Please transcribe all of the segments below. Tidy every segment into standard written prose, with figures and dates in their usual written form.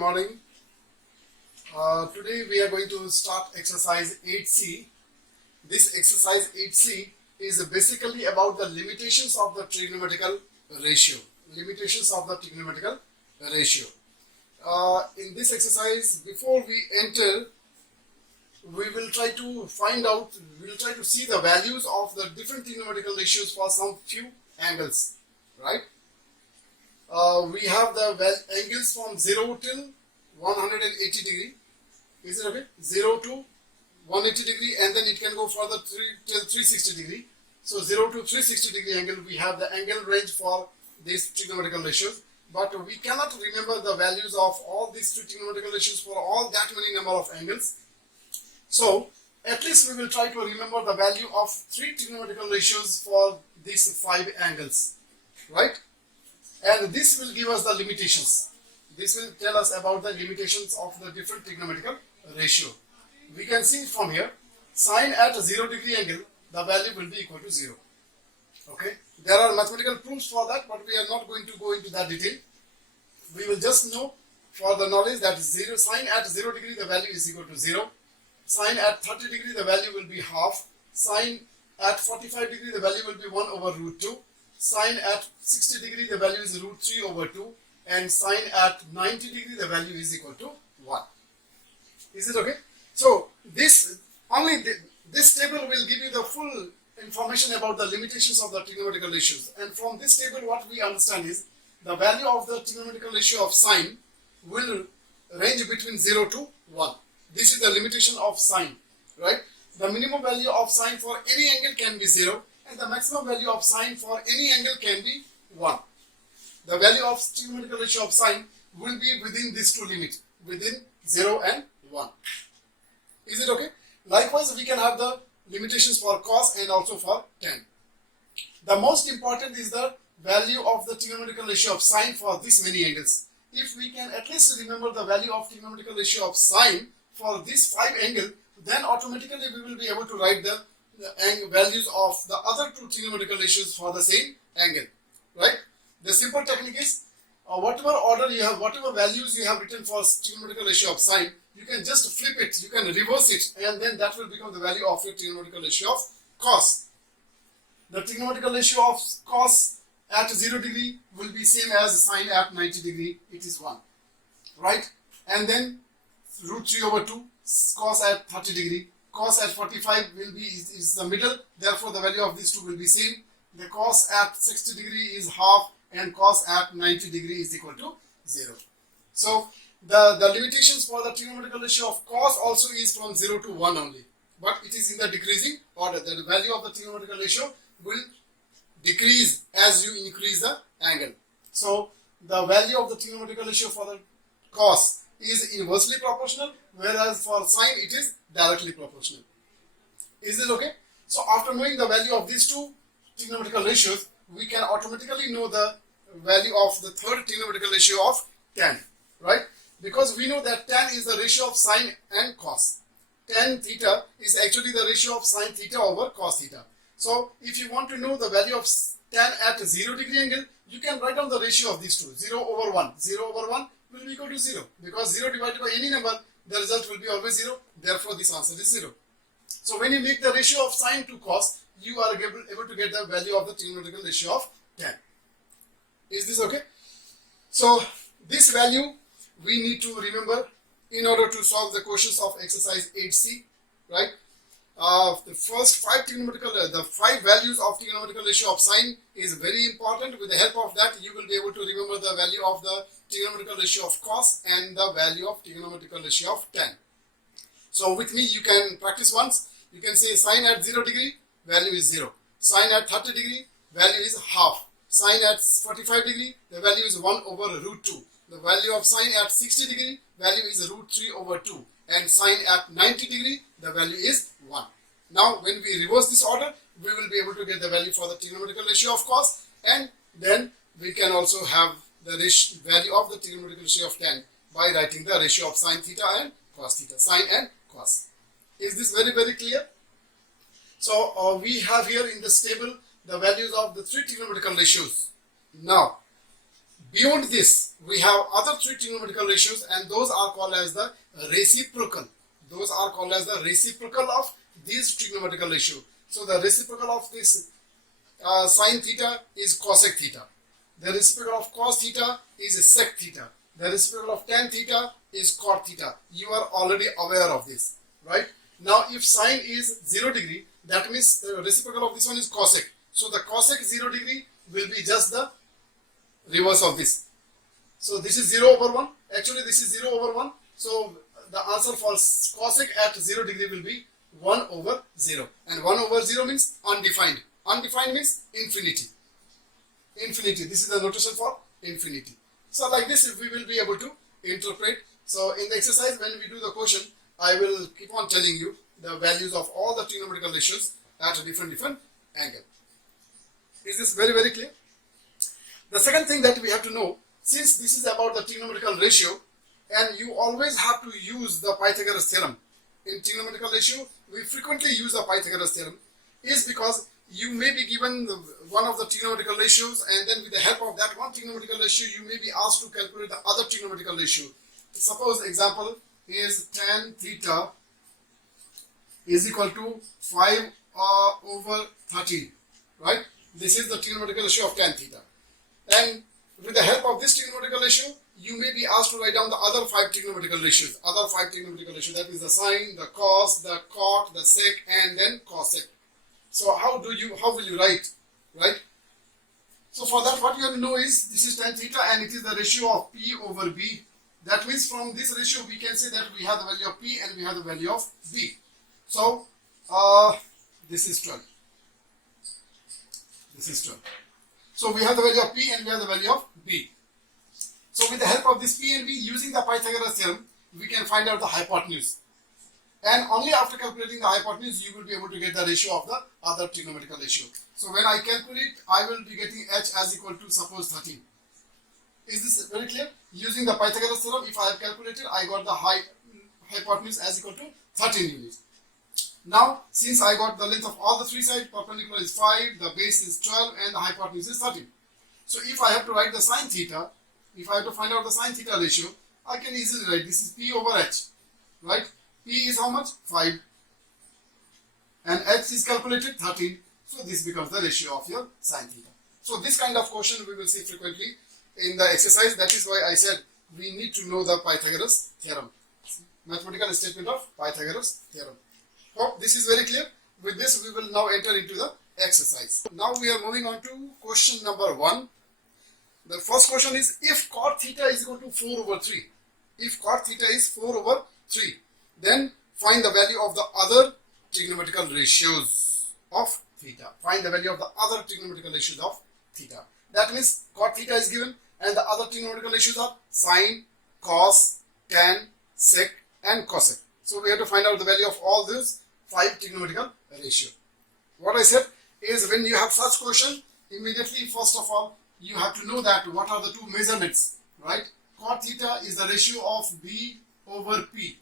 morning. Today we are going to start exercise 8C. This exercise 8C is basically about the limitations of the trigonometrical ratio. Limitations of the trigonometrical ratio. In this exercise, before we enter, we will try to see the values of the different trigonometrical ratios for some few angles, right? We have the angles from 0 till 180 degree. Is it okay? 0 to 180 degree, and then it can go further till 360 degree. So 0 to 360 degree angle, we have the angle range for these trigonometrical ratios. But we cannot remember the values of all these trigonometrical ratios for all that many number of angles. So at least we will try to remember the value of 3 trigonometrical ratios for these 5 angles, right? And this will give us the limitations. This will tell us about the limitations of the different trigonometrical ratio. We can see from here, sine at a 0 degree angle, the value will be equal to 0. Okay. There are mathematical proofs for that, but we are not going to go into that detail. We will just know for the knowledge that sine at 0 degree, the value is equal to 0. Sine at 30 degree, the value will be half. Sine at 45 degree, the value will be 1 over root 2. Sine at 60 degree, the value is root 3 over 2. And sine at 90 degree, the value is equal to 1. Is it okay? So this table will give you the full information about the limitations of the trigonometrical ratios. And from this table, what we understand is the value of the trigonometrical ratio of sine will range between 0 to 1. This is the limitation of sine, right? The minimum value of sine for any angle can be 0, and the maximum value of sine for any angle can be 1. The value of trigonometrical ratio of sine will be within these two limits, within 0 and 1. Is it okay? Likewise, we can have the limitations for cos and also for tan. The most important is the value of the trigonometrical ratio of sine for this many angles. If we can at least remember the value of trigonometrical ratio of sine for this 5 angles, then automatically we will be able to write the values of the other 2 trigonometrical ratios for the same angle, right? The simple technique is whatever order you have, whatever values you have written for trigonometrical ratio of sine, you can just flip it, you can reverse it, and then that will become the value of your trigonometrical ratio of cos. The trigonometrical ratio of cos at 0 degree will be same as sine at 90 degree, it is 1, right? And then root 3 over 2, cos at 30 degree, cos at 45 will be is the middle, therefore the value of these two will be same. The cos at 60 degree is half, and cos at 90 degree is equal to 0. So the limitations for the trigonometrical ratio of cos also is from 0 to 1 only, but it is in the decreasing order. The value of the trigonometrical ratio will decrease as you increase the angle. So the value of the trigonometrical ratio for the cos is inversely proportional, whereas for sine it is directly proportional. Is this okay? So after knowing the value of these two trigonometrical ratios, we can automatically know the value of the third trigonometrical ratio of tan, right? Because we know that tan is the ratio of sine and cos. Tan theta is actually the ratio of sine theta over cos theta. So if you want to know the value of tan at 0 degree angle, you can write down the ratio of these two, 0 over 1. 0 over 1 will be equal to 0, because 0 divided by any number, the result will be always 0. Therefore, this answer is 0. So when you make the ratio of sine to cos, you are able to get the value of the trigonometrical ratio of tan. Is this okay? So this value we need to remember in order to solve the questions of exercise 8C, right? The first 5 the 5 values of trigonometrical ratio of sine is very important. With the help of that, you will be able to remember the value of the trigonometrical ratio of cos and the value of trigonometrical ratio of tan. So with me, you can practice once. You can say sine at 0 degree, value is 0. Sine at 30 degree, value is half. Sine at 45 degree, the value is 1 over root 2. The value of sine at 60 degree, value is root 3 over 2. And sine at 90 degree, the value is 1. Now, when we reverse this order, we will be able to get the value for the trigonometrical ratio of cos, and then we can also have the value of the trigonometrical ratio of tan by writing the ratio of sine theta and cos theta, sine and cos. Is this very, very clear? So we have here in this table the values of the 3 trigonometrical ratios. Now, Beyond this, we have other three trigonometrical ratios, and those are called as the reciprocal. Those are called as the reciprocal of these trigonometrical ratio. So the reciprocal of this sine theta is cosec theta. The reciprocal of cos theta is sec theta. The reciprocal of tan theta is cot theta. You are already aware of this, right? Now, if sine is 0 degree, that means the reciprocal of this one is cosec. So the cosec 0 degree will be just the reverse of this. So this is 0 over 1. Actually, this is 0 over 1. So the answer for cosec at 0 degree will be 1 over 0. And 1 over 0 means undefined. Undefined means infinity. Infinity. This is the notation for infinity. So like this, we will be able to interpret. So in the exercise, when we do the question, I will keep on telling you the values of all the trigonometrical ratios at a different angle. Is this very, very clear? The second thing that we have to know, since this is about the trigonometrical ratio, and you always have to use the Pythagoras theorem. In trigonometrical ratio, we frequently use the Pythagoras theorem, is because you may be given one of the trigonometrical ratios, and then with the help of that one trigonometrical ratio, you may be asked to calculate the other trigonometrical ratio. Suppose example is tan theta is equal to 5 over 13, right? This is the trigonometrical ratio of tan theta. And with the help of this trigonometrical ratio, you may be asked to write down the other 5 trigonometrical ratios. Other 5 trigonometrical ratios, that is the sine, the cos, the cot, the sec, and then cosec. So how will you write, right? So for that, what you have to know is, this is tan theta and it is the ratio of P over B. That means from this ratio, we can say that we have the value of P and we have the value of B. So, this is 12. This is 12. So we have the value of P and we have the value of B. So with the help of this P and B, using the Pythagoras theorem, we can find out the hypotenuse. And only after calculating the hypotenuse, you will be able to get the ratio of the other trigonometrical ratio. So when I calculate, I will be getting H as equal to, suppose, 13. Is this very clear? Using the Pythagoras theorem, if I have calculated, I got the hypotenuse as equal to 13 units. Now, since I got the length of all the three sides, perpendicular is 5, the base is 12, and the hypotenuse is 13. So if I have to write the sine theta, if I have to find out the sine theta ratio, I can easily write this is P over H, right? P is how much? 5. And H is calculated 13. So this becomes the ratio of your sine theta. So this kind of question we will see frequently in the exercise. That is why I said we need to know the Pythagoras theorem. Mathematical statement of Pythagoras theorem. Hope this is very clear. With this, we will now enter into the exercise. Now we are moving on to question number 1. The first question is, if cot theta is equal to 4 over 3. If cot theta is 4 over 3, then find the value of the other trigonometrical ratios of theta. Find the value of the other trigonometrical ratios of theta. That means cot theta is given and the other trigonometrical ratios are sine, cos, tan, sec, and cosec. So we have to find out the value of all those 5 trigonometrical ratios. What I said is, when you have such question, immediately first of all, you have to know that what are the two measurements, right? Cot theta is the ratio of B over P.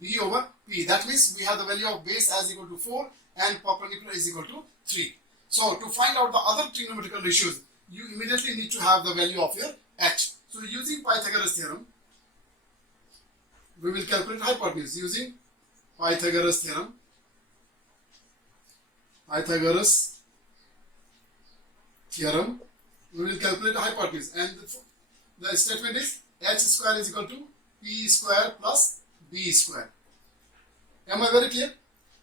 B over P. That means we have the value of base as equal to 4 and perpendicular is equal to 3. So to find out the other trigonometrical ratios, you immediately need to have the value of your H. So using Pythagoras theorem, we will calculate hypotenuse using Pythagoras theorem. We will calculate the hypotenuse, and the statement is H square is equal to P square plus B square. Am I very clear?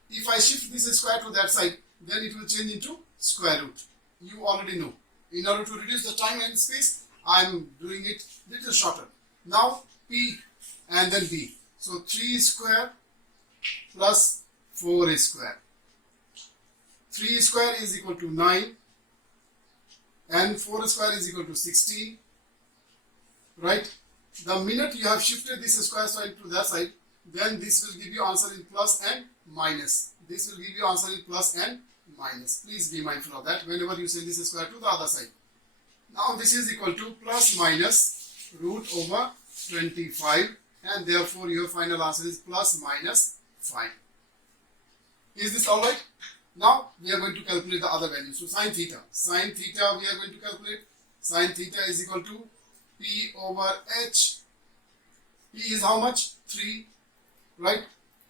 If I shift this square to that side, then it will change into square root. You already know. In order to reduce the time and space, I am doing it little shorter. Now P and then B. So 3 square plus 4 square. 3 square is equal to 9 and 4 square is equal to 16. Right? The minute you have shifted this square sign to that side, then this will give you answer in plus and minus. This will give you answer in plus and minus. Please be mindful of that whenever you send this square to the other side. Now this is equal to plus minus root over 25, and therefore your final answer is plus minus 5. Is this alright? Now we are going to calculate the other values. So sine theta. Sine theta we are going to calculate. Sine theta is equal to P over H. P is how much? 3, right?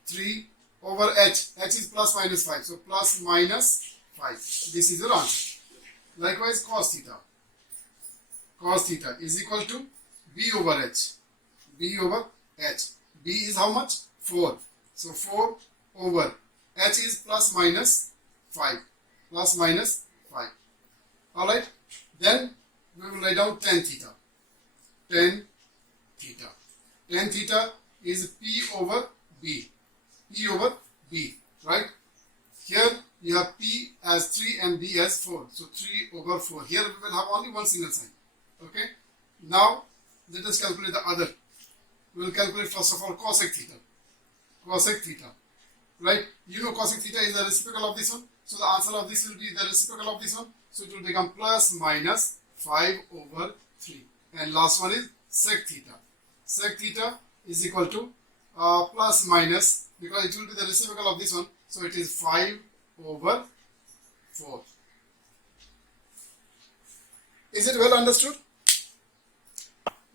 3 over H. H is plus minus 5. So plus minus 5. This is your answer. Likewise, cos theta. Cos theta is equal to B over H. B over H. B is how much? 4. So 4 over H is plus minus 5. Plus minus 5. Alright. Then we will write down tan theta. Tan theta. Tan theta is P over B. P over B. Right? Here you have P as 3 and B as 4. So 3 over 4. Here we will have only one single sign. Okay. Now let us calculate the other. We will calculate first of all cosec theta. Cosec theta. Right? You know cosec theta is the reciprocal of this one. So the answer of this will be the reciprocal of this one. So it will become plus minus 5 over 3. And last one is sec theta. Sec theta is equal to plus minus, because it will be the reciprocal of this one. So it is 5 over 4. Is it well understood?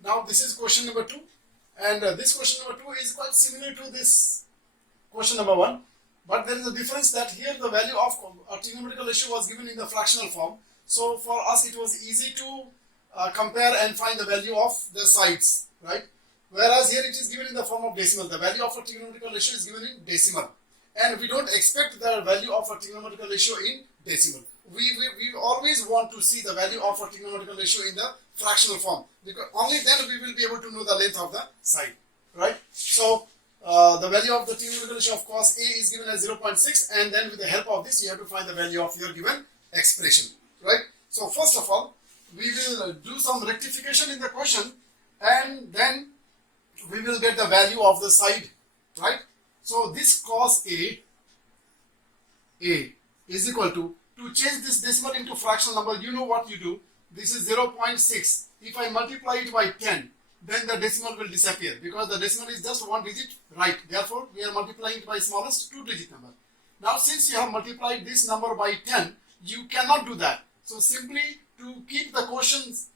Now this is question number 2. And this question number 2 is quite similar to this question number 1. But there is a difference that here the value of a trigonometrical ratio was given in the fractional form. So for us it was easy to compare and find the value of the sides, right? Whereas here it is given in the form of decimal. The value of a trigonometrical ratio is given in decimal. And we don't expect the value of a trigonometrical ratio in decimal. We always want to see the value of a trigonometrical ratio in the fractional form, because only then we will be able to know the length of the side, right? So the value of the trigonometrical ratio of cos A is given as 0.6, and then with the help of this you have to find the value of your given expression, right? So first of all, we will do some rectification in the question, and then we will get the value of the side, right? So this cos A is equal to change this decimal into fractional number, you know what you do. This is 0.6. If I multiply it by 10, then the decimal will disappear, because the decimal is just one digit right. Therefore, we are multiplying it by smallest 2-digit number. Now, since you have multiplied this number by 10, you cannot do that. So simply to keep the quotients,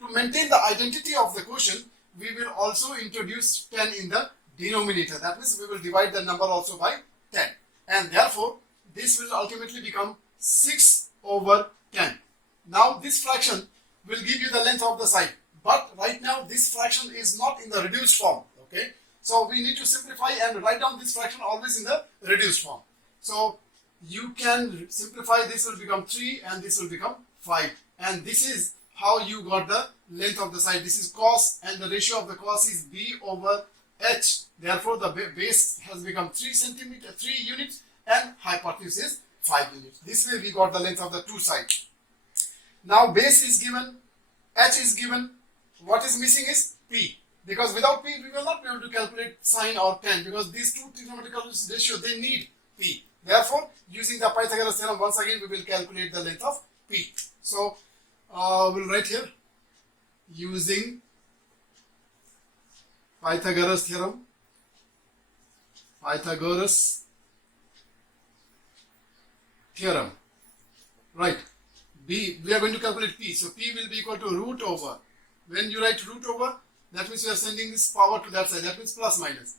to maintain the identity of the quotient, we will also introduce 10 in the denominator. That means we will divide the number also by 10. And therefore, this will ultimately become 6 over 10. Now, this fraction will give you the length of the side. But right now, this fraction is not in the reduced form. Okay. So we need to simplify and write down this fraction always in the reduced form. So you can simplify, this will become 3 and this will become 5. And this is how you got the length of the side. This is cos, and the ratio of the cos is B over H. Therefore, the base has become 3 units, and hypotenuse is 5 units. This way we got the length of the two sides. Now base is given, H is given. What is missing is P. Because without P, we will not be able to calculate sine or tan, because these two trigonometrical ratios, they need P. Therefore, using the Pythagoras theorem, once again we will calculate the length of P. So, we'll write here, using Pythagoras theorem, right? B, we are going to calculate P. So, P will be equal to root over. When you write root over, that means you are sending this power to that side. That means plus minus.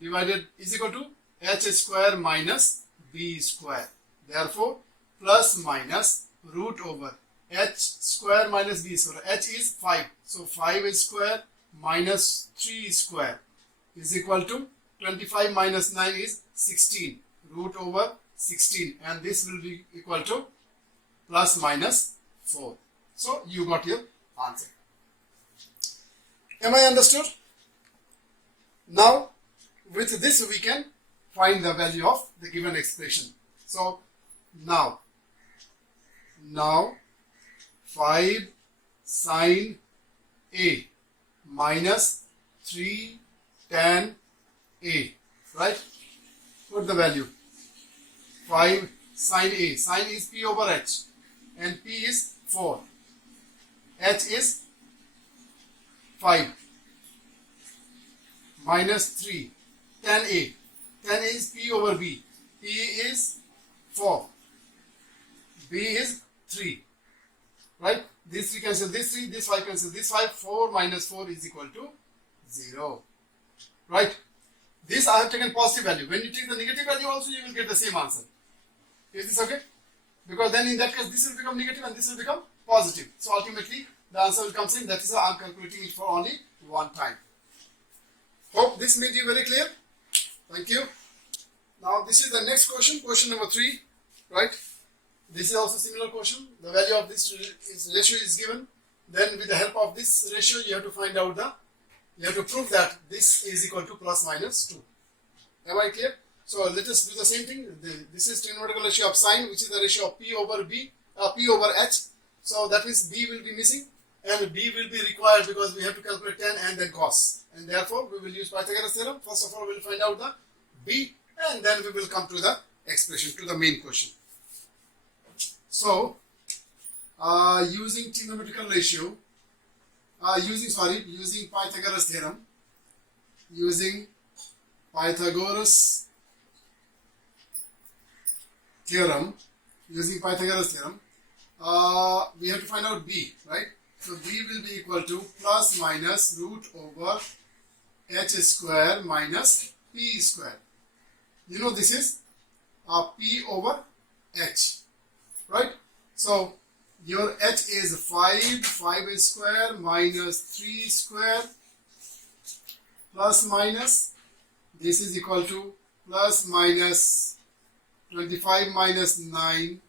Divided is equal to H square minus B square. Therefore, plus minus root over H square minus B square. H is 5. So, 5 square minus 3 square is equal to 25 minus 9 is 16. Root over 16. And this will be equal to plus minus 4. So, you got your answer. Am I understood? Now, with this we can find the value of the given expression. So, now 5 sine A minus 3 tan A, right? Put the value. 5 sine A. Sine is P over H, and P is 4. H is 5 minus 3 tan A. Tan A is P over B. P is 4. B is 3. Right? This 3 cancel this 3, this 5 cancel this 5, 4 minus 4 is equal to 0. Right? This I have taken positive value. When you take the negative value also, you will get the same answer. Is this okay? Because then in that case, this will become negative and this will become positive. So ultimately, the answer will come same. That is why I am calculating it for only one time. Hope this made you very clear. Thank you. Now this is the next question, question number 3. Right? This is also similar question. The value of this ratio is given. Then with the help of this ratio, you have to find out you have to prove that this is equal to plus minus 2. Am I clear? So let us do the same thing. This is trigonometric ratio of sine, which is the ratio of P over H. So that means B will be missing and B will be required because we have to calculate tan and then cos. And therefore, we will use Pythagoras theorem. First of all, we will find out the B and then we will come to the expression, to the main question. So, using trigonometrical ratio, using Pythagoras theorem, using Pythagoras theorem, we have to find out B, right? So B will be equal to plus minus root over h square minus p square. You know this is p over h, right? So your h is 5 square minus 3 square plus minus, this is equal to plus minus 25 minus 9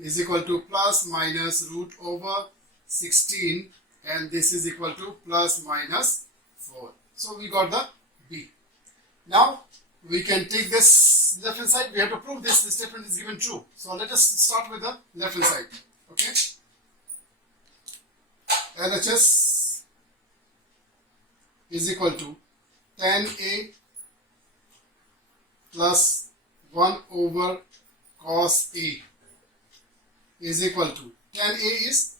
is equal to plus minus root over 16 and this is equal to plus minus 4. So we got the B. Now we can take this left hand side. We have to prove this statement is given true. So let us start with the left hand side. Okay. LHS is equal to tan A plus 1 over cos A is equal to tan A is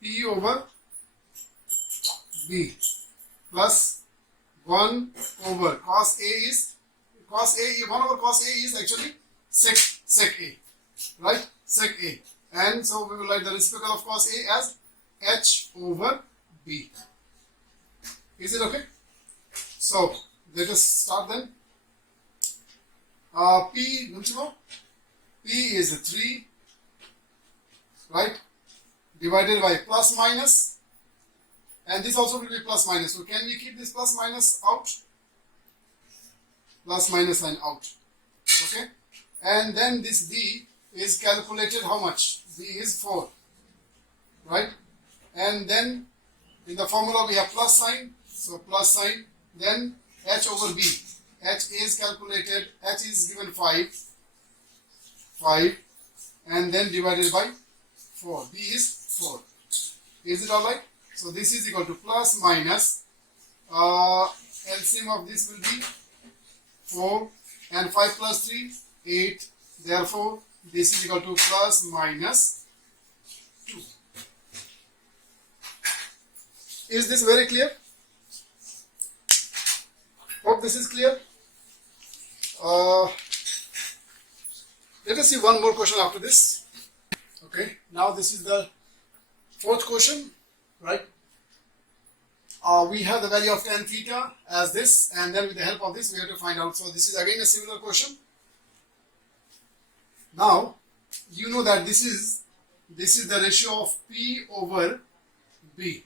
P over B plus 1 over cos A is 1 over cos A is actually sec A, right? Sec A. And so we will write the reciprocal of cos A as H over B. Is it okay? So let us start then. P, don't you know? P is 3, right? Divided by plus minus. And this also will be plus minus. So can we keep this plus minus out? Plus minus sign out. Okay? And then this B is calculated how much? B is 4. Right? And then in the formula we have plus sign. So plus sign. Then H over B. H is calculated. H is given 5. And then divided by 4. B is 4. Is it alright? So this is equal to plus minus. LCM of this will be 4 and 5 plus 3, 8. Therefore, this is equal to plus minus 2. Is this very clear? Hope this is clear. Let us see one more question after this. Okay, now this is the fourth question, right? We have the value of tan theta as this, and then with the help of this, we have to find out. So this is again a similar question. Now, you know that this is the ratio of P over B,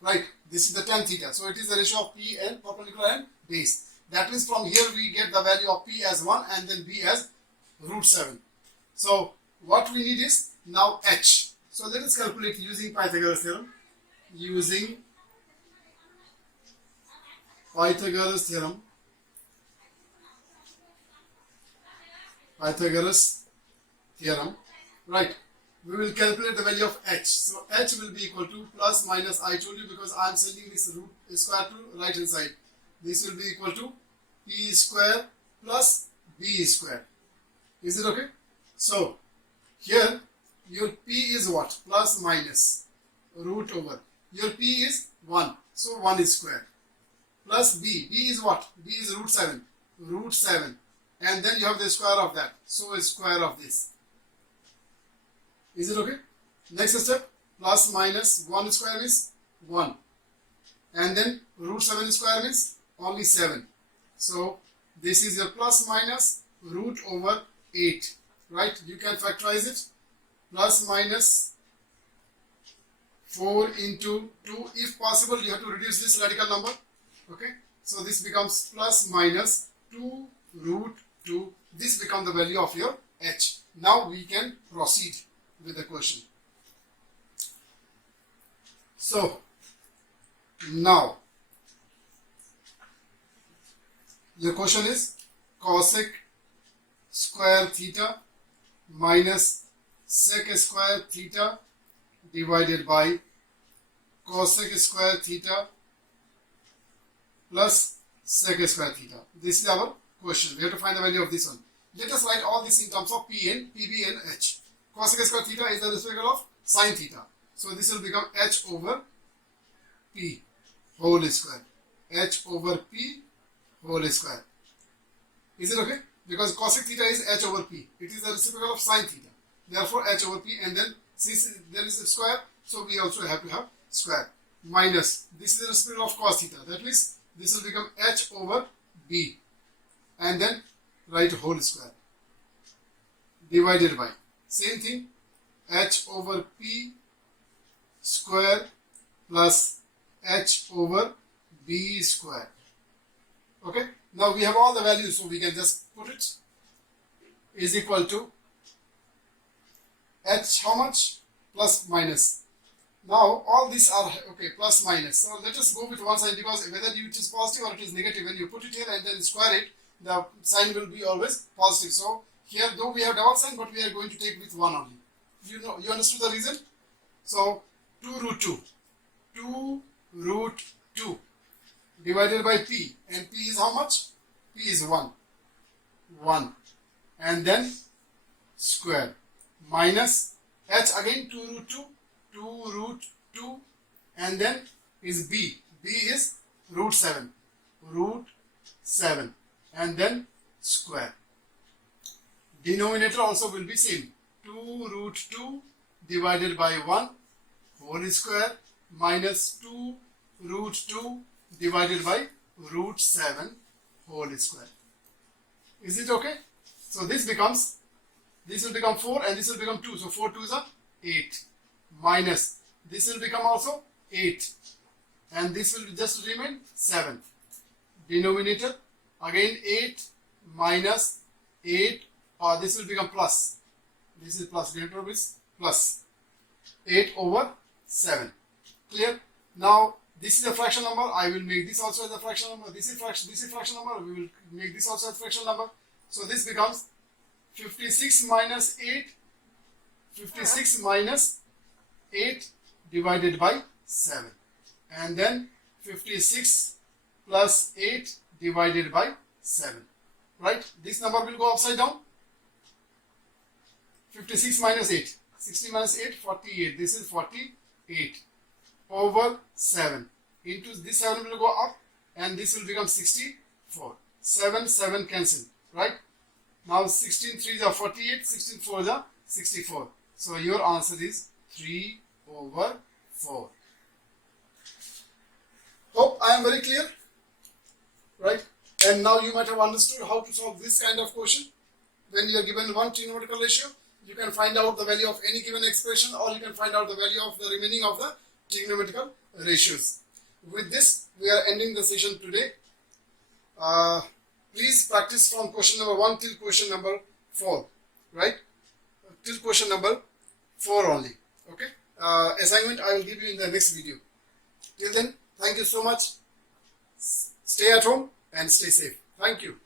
right? This is the tan theta. So it is the ratio of P and perpendicular and base. That means from here we get the value of P as 1 and then B as root 7. So what we need is now H. So let us calculate using Pythagoras theorem. Using Pythagoras theorem. Right. We will calculate the value of H. So H will be equal to plus minus, I told you because I am sending this root square to right hand side. This will be equal to P square plus B square. Is it okay? So here your P is what? Plus minus root over. Your P is 1. So 1 is square. Plus B. B is what? B is root 7. Root 7. And then you have the square of that. So is square of this. Is it okay? Next step, plus minus 1 square means 1. And then root 7 square means only 7. So this is your plus minus root over 8. Right? You can factorize it. Plus minus 4 into 2. If possible, you have to reduce this radical number. Okay? So this becomes plus minus 2 root 2. This becomes the value of your h. Now we can proceed with the question. So now the question is cosec square theta minus sec square theta divided by cosec square theta plus sec square theta. This is our question. We have to find the value of this one. Let us write all this in terms of P and PB and H. Cosec square theta is the reciprocal of sin theta. So this will become H over P whole square. H over P whole square. Is it okay? Because cosec theta is H over P. It is the reciprocal of sin theta. Therefore H over P, and then since there is a square, so we also have to have square. Minus, this is the reciprocal of cos theta. That means this will become H over B. And then write whole square. Divided by, same thing, H over P square plus H over B square. Okay? Now we have all the values, so we can just put it is equal to H how much? Plus minus. Now all these are okay, plus minus. So let us go with one side, because whether it is positive or it is negative, when you put it here and then square it, the sign will be always positive. So here, though we have double sign, but we are going to take with one only. You know, you understood the reason? So 2 root 2. 2 root 2 divided by P, and P is how much? P is 1. 1. And then square minus H again 2 root 2. 2 root 2, and then is B. B is root 7. Root 7. And then square. Denominator also will be same. 2 root 2 divided by 1 whole square minus 2 root 2 divided by root 7 whole square. Is it okay? So this will become 4 and this will become 2. So 4 2s are 8. Minus, this will become also 8. And this will just remain 7. Denominator, again 8 minus 8, or this will become plus. This is plus, denominator is plus. 8 over 7. Clear? Now, this is a fraction number. I will make this also as a fraction number. This is fraction number. We will make this also as a fraction number. So this becomes 56 minus 8. 56 minus 8 divided by 7. And then 56 plus 8 divided by 7. Right? This number will go upside down. 56 minus 8. 60 minus 8, 48. This is 48 over 7. Into this 7 will go up, and this will become 64. 7, 7 cancel. Right? Now 16 3s are 48, 16 4s are 64. So your answer is 3 over 4. Hope I am very clear. Right? And now you might have understood how to solve this kind of question. When you are given one trigonometric ratio, you can find out the value of any given expression, or you can find out the value of the remaining of the trigonometric ratios. With this, we are ending the session today. Please practice from question number 1 till question number 4. Right? Till question number 4 only. Okay? Assignment I will give you in the next video. Till then, thank you so much. Stay at home and stay safe. Thank you.